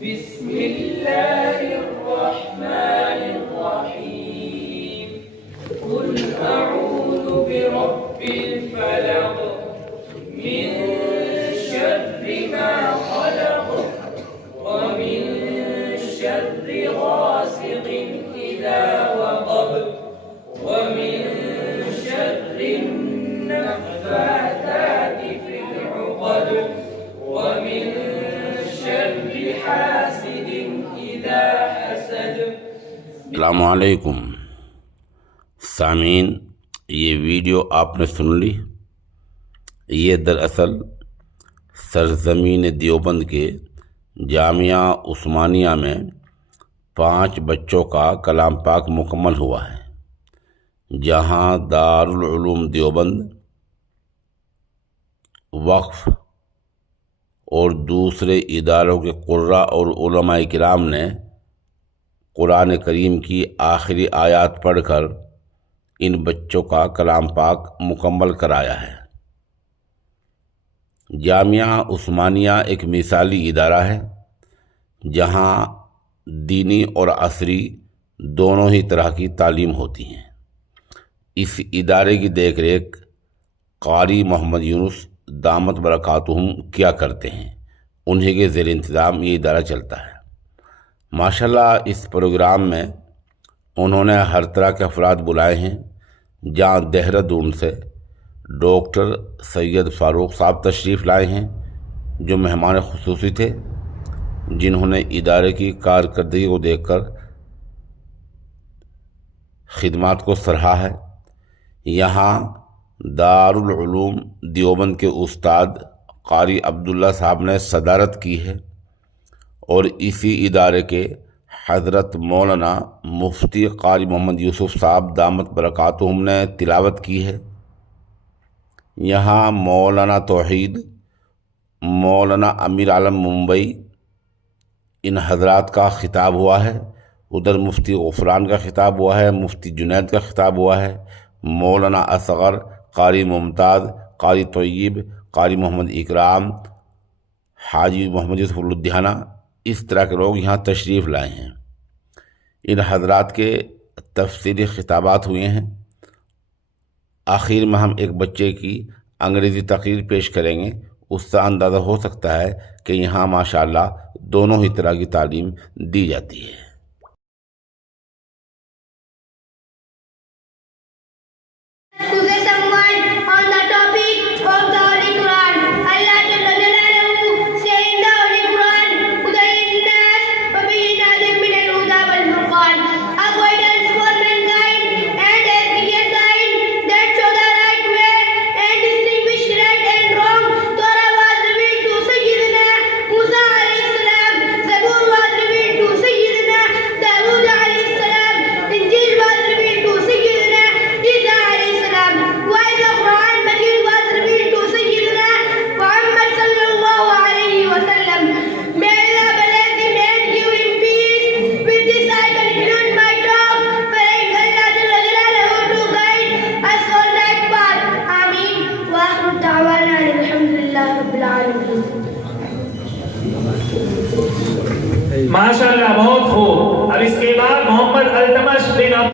बिस्मिल्लाहिर्रहमानिर्रहीम कुल अऊज़ु बिरब्बिल फलक़ मिन शर्रि मा खलक़ व मिन शर्रि गासिक़िन इज़ा वक़ब व मिन शर्रि नफ़्फ़ाथाति फ़िल उक़द व मिन शर्रि हासिदिन इज़ा हसद। अस्सलामुअलैकुम सामीन, ये वीडियो आपने सुन ली। ये दरअसल सरज़मीन देवबंद के जामिया उस्मानिया में 5 बच्चों का कलाम पाक मुकम्मल हुआ है, जहाँ दारुल उलूम देवबंद, वक्फ और दूसरे इदारों के कुर्रा और उलमाए किराम ने कुरान करीम की आखिरी आयत पढ़कर इन बच्चों का कलाम पाक मुकम्मल कराया है। जामिया उस्मानिया एक मिसाली इदारा है, जहाँ दीनी और असरी दोनों ही तरह की तालीम होती हैं। इस इदारे की देखरेख कारी मोहम्मद यूनुस दामत बरकातुहुम किया करते हैं। उन्हीं के ज़ेर इंतज़ाम ये इदारा चलता है। माशाल्लाह, इस प्रोग्राम में उन्होंने हर तरह के अफराद बुलाए हैं। जहाँ देहरादून से डॉक्टर सैयद फ़ारूक साहब तशरीफ़ लाए हैं, जो मेहमान खुसूसी थे, जिन्होंने इदारे की कारकर्दगी को देखकर खिदमात को सराहा है। यहाँ दारुल उलूम देवबंद के उस्ताद कारी अब्दुल्ला साहब ने सदारत की है और इसी इदारे के हज़रत मौलाना मुफ्ती कारी मोहम्मद यूसुफ साहब दामत बरकातुहुम ने तिलावत की है। यहाँ मौलाना तौहीद, मौलाना अमीर आलम मुंबई, इन हजरात का खिताब हुआ है। उधर मुफ्ती गुफरान का खिताब हुआ है, मुफ्ती जुनैद का खिताब हुआ है, मौलाना असगर, कारी मुमताज़, कारी तोय्यब, कारी मोहम्मद इकराम, हाजी मोहम्मद यूसुफ लुधियाना, इस तरह के लोग यहाँ तशरीफ़ लाए हैं। इन हजरात के तफसीली खिताबात हुए हैं। आखिर में हम एक बच्चे की अंग्रेज़ी तकरीर पेश करेंगे। उससे अंदाज़ा हो सकता है कि यहाँ माशाअल्लाह दोनों ही तरह की तालीम दी जाती है। माशाअल्लाह।